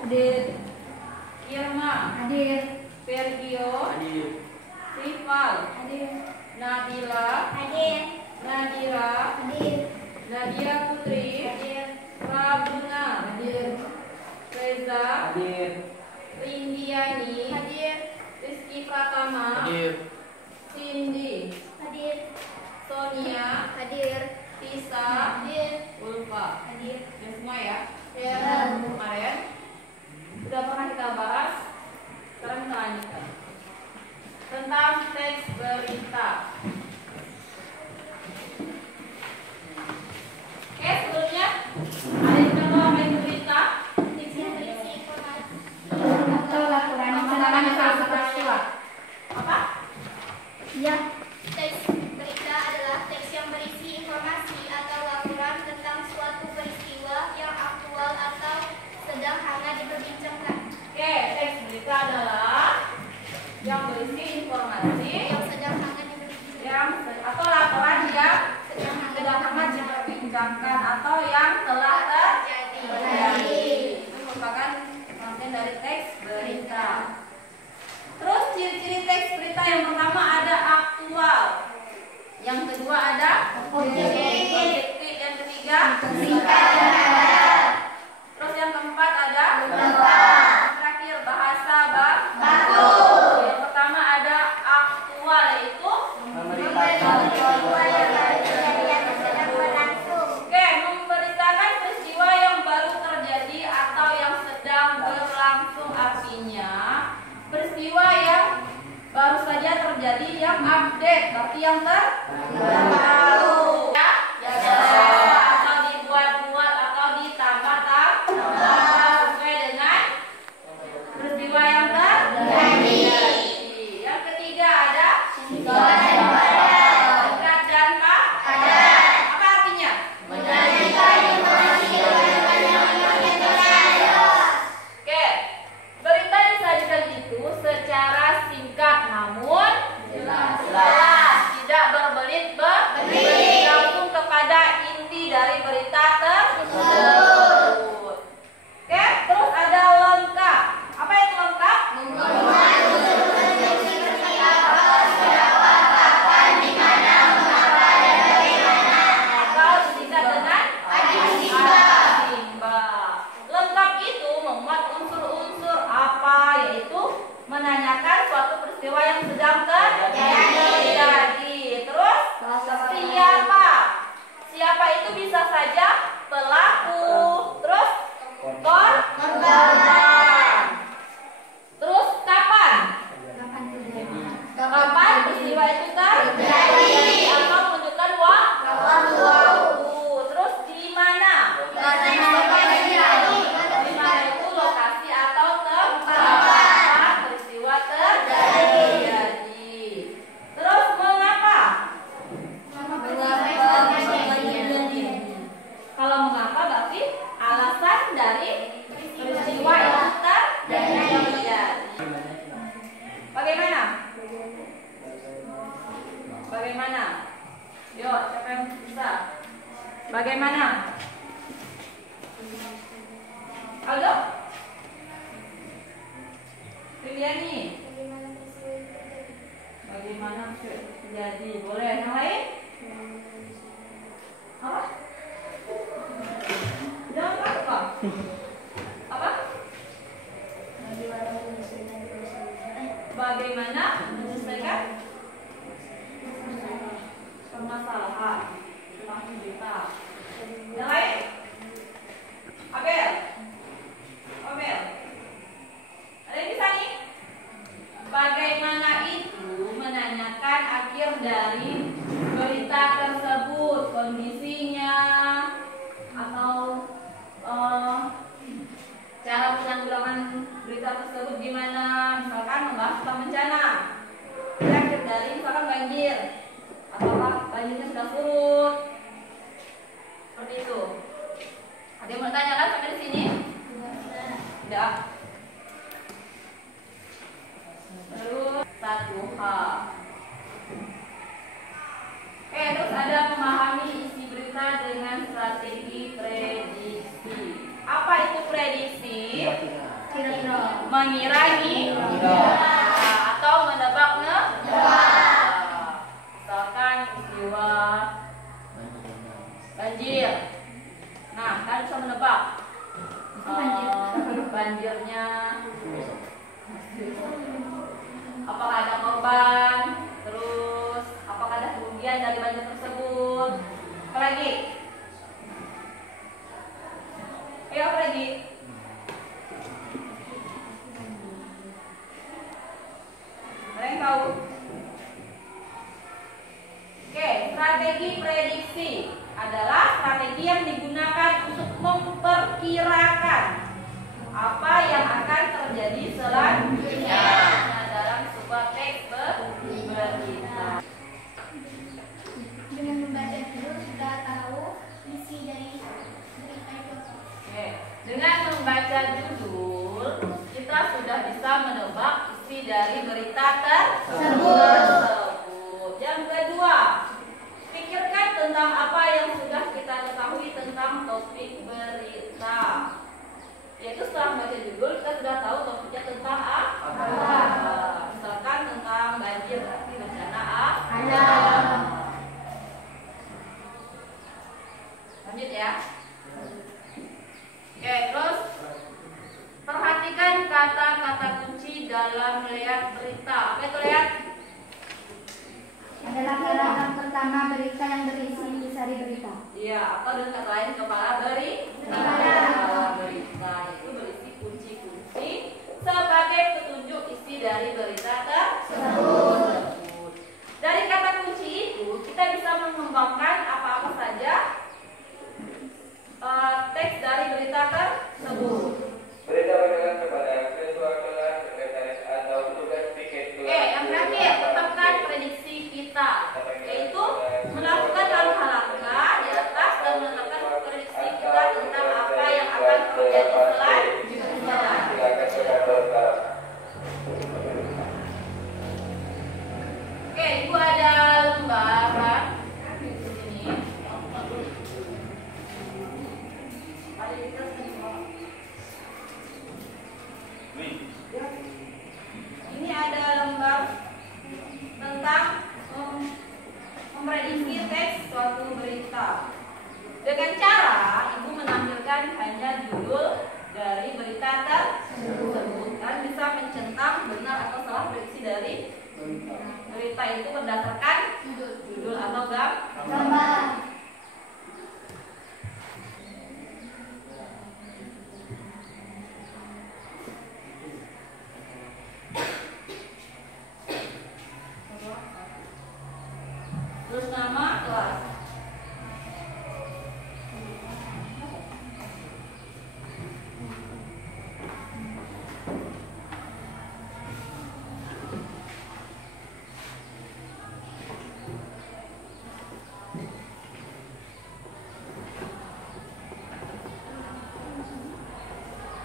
Hadir. Irma. Hadir. Vergio. Hadir. Rival. Hadir. Nabila. Hadir. Nadira. Hadir. Nadia Putri. Hadir. Rabuna. Hadir. Reza. Hadir. Rindiani. Hadir. Rizky Pratama. Hadir. Cindy. Hadir. Sonia. Hadir. Tisa. Hadir. Ulfa. Hadir. Ya semua ya. Ya. Kemarin sudah pernah kita bahas. Sekarang kita lanjutkan tentang teks berita. Oke, sebelumnya ada yang tahu apa itu berita? Teks yang berisi informasi atau laporan yang mengenai suatu peristiwa. Apa? Ya. Teks berita adalah teks yang berisi informasi atau laporan tentang suatu peristiwa yang aktual atau sedang hangat diperbincangkan. Oke, teks berita adalah yang berisi informasi Yang sedang hangat diperbincangkan. atau laporan yang Sedang sedang hangat diperbincangkan atau yang telah terjadi. Itu merupakan konten dari teks berita. Terus ciri-ciri teks berita yang pertama ada aktual, yang kedua ada objektif, yang ketiga Singkat dan padat. terus yang keempat ada Lengkap. terakhir bahasa Baku. Yang pertama ada aktual, yaitu Memberitakan peristiwa yang baru terjadi atau sedang berlangsung. oke, memberitakan peristiwa yang baru terjadi atau yang sedang berlangsung. Artinya peristiwa yang baru saja terjadi, yang update, berarti yang terbaru ya, atau dibuat-buat atau ditambah-tambah sesuai dengan peristiwa yang terjadi. Yang ketiga ada Singkat dan padat. singkat dan Padat. apa artinya? Menyajikan informasi dengan yang jelas. Oke, berita disajikan itu secara singkat namun jelas, tidak berbelit-belit, langsung kepada inti dari berita tersebut. Oke, terus ada lengkap. Apa itu lengkap? Memuat unsur-unsur seperti apa, siapa, kapan, di mana, mengapa, dan bagaimana. Atau disingkat dengan Adisimbah. Lengkap itu memuat unsur-unsur apa, yaitu menanyakan suatu peristiwa yang sedang terjadi. Terus siapa? Siapa itu bisa saja pelaku. Terus korban. Terus kapan? Kapan peristiwa itu terjadi? Atau menunjukkan waktu. Terus di mana? Di mana itu lokasi atau tempat peristiwa terjadi. Terus mengapa? Kalau mengapa berarti alasan dari peristiwa itu terjadi. Bagaimana? Bagaimana? Yo, siapa yang bisa? Bagaimana? Aldo? Liliani? Bagaimana terjadi? Boleh yang lain? Apa? Jangan apa? Apa? Bagaimana menyelesaikan permasalahan tentang berita? Yang lain? Abel? Abel? Ada yang bisa nih? Bagaimana itu menanyakan akhir dari berita tersebut, kondisinya atau cara penanggulangan berita tersebut gimana? Misalkan membahas tentang bencana, akhir dari misalkan banjir, apakah banjirnya sudah surut? Seperti itu. Ada yang mau tanyakan sampai di sini? Tidak. Terus 1H. Terus ada memahami isi berita dengan strategi prediksi. Apa itu prediksi? atau menebak misalkan peristiwa banjir. Nah, kalian bisa menebak banjirnya, apakah ada korban, terus apakah ada kerugian dari banjir tersebut. Apa lagi? Ayo, apa lagi? Ada yang tahu? Oke, strategi prediksi adalah strategi yang digunakan untuk memperkirakan apa yang akan terjadi selanjutnya dalam sebuah teks berita. Dengan membaca judul sudah tahu isi dari berita itu. Oke, dengan membaca judul kita sudah bisa menebak isi dari berita tersebut. Yang kedua, pikirkan tentang apa yang sudah kita ketahui tentang topik berita. Yaitu setelah membaca judul kita sudah tahu topiknya tentang apa. Misalkan tentang banjir, berarti bencana alam. Lanjut ya. Oke, terus perhatikan kata-kata kunci dalam layout berita. Apa itu layout? Adalah halaman pertama berita yang berisi intisari berita. Iya, atau dengan kata lain kepala berita. Berita itu berisi kunci-kunci sebagai petunjuk isi dari berita tersebut. Dari kata kunci itu kita bisa mengembangkan apa-apa saja teks dari berita tersebut. Berita berkaitan kepada ketua kelas, sekretaris atau tugas piket kelas. Oke, yang terakhir tetapkan prediksi kita, yaitu melakukan langkah-langkah di atas dan menetapkan prediksi kita tentang apa yang akan terjadi selanjutnya. Silakan ke kantor sekarang. Oke, Ibu ada lembaran di sini. Ini ada lembar tentang memprediksi teks suatu berita. Dengan cara Ibu menampilkan hanya judul dari berita tersebut, kan bisa mencentang benar atau salah prediksi dari berita itu berdasarkan judul atau gambar. Terus nama kelas.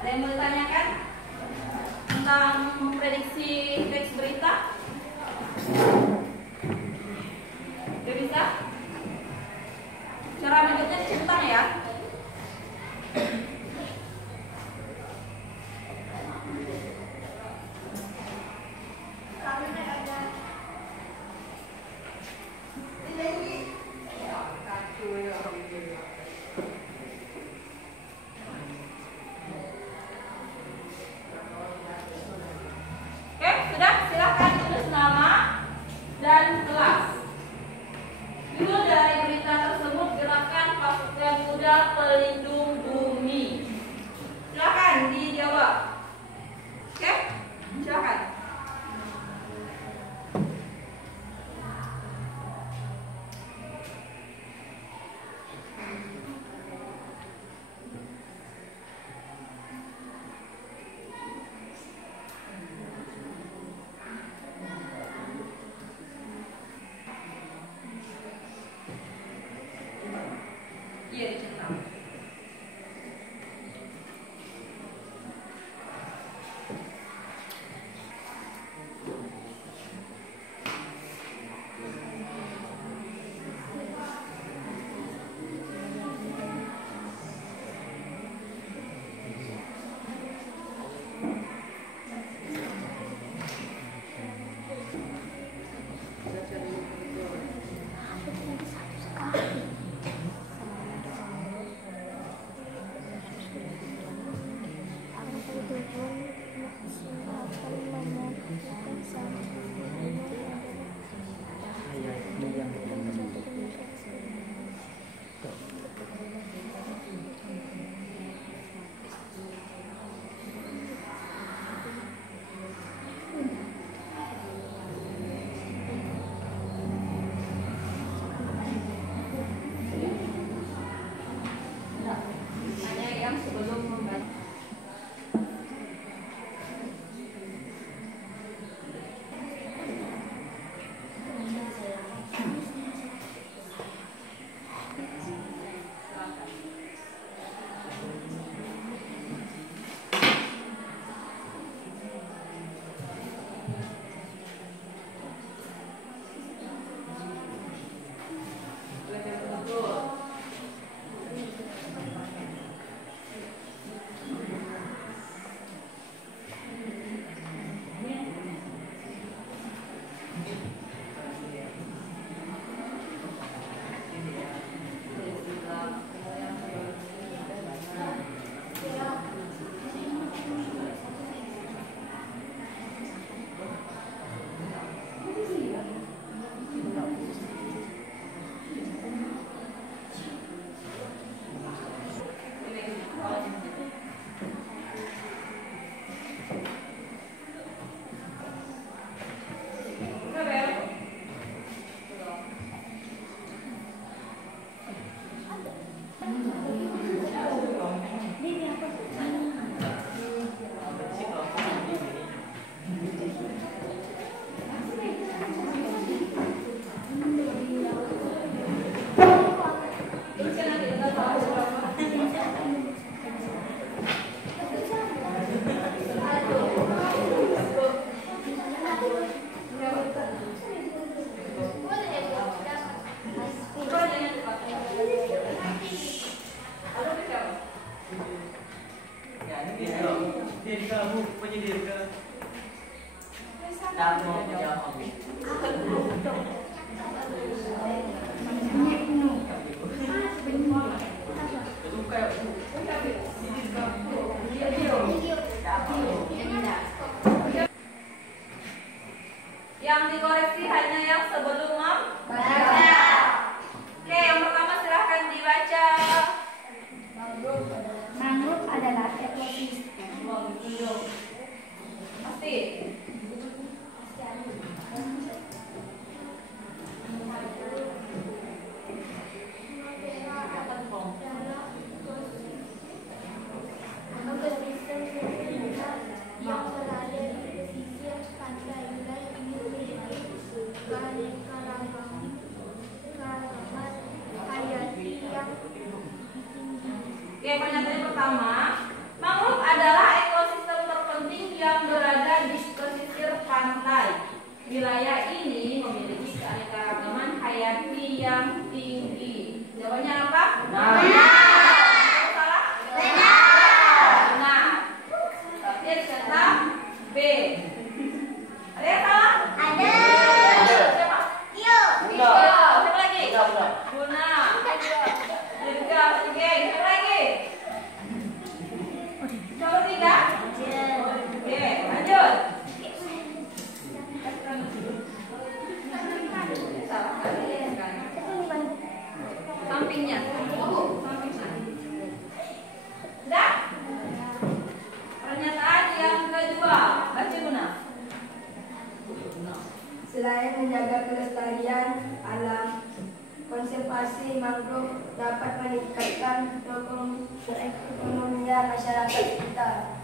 Ada yang mau ditanyakan tentang memprediksi teks berita? Udah bisa? Cara menjawabnya dicentang ya. Oke, sudah, silakan tulis nama dan kelas. Judul dari berita tersebut gerakan pasukan kuda Yang dikoreksi hanya yang sebelum membaca. Oke, yang pertama silahkan dibaca. Mangrove adalah ekosistem. Pasti. Yang berada di pesisir pantai wilayah ini memiliki keanekaragaman hayati yang tinggi. Oke, pernyataan pertama, mangrove adalah ekosistem terpenting yang berada di pesisir pantai. Wilayah ini memiliki keanekaragaman hayati yang tinggi. Jawabannya apa? Salah? Benar. Berarti kata B. Ada yang salah? Ada. Siapa? Tio. Siapa lagi? Guna. Dirga. Oke, siapa lagi? Nomor 3. Oke, lanjut. Salah kali. Sampingnya. Sudah? Pernyataan yang kedua. Baca Guna. Selain menjaga kelestarian alam, konservasi mangrove dapat meningkatkan perekonomian masyarakat sekitar.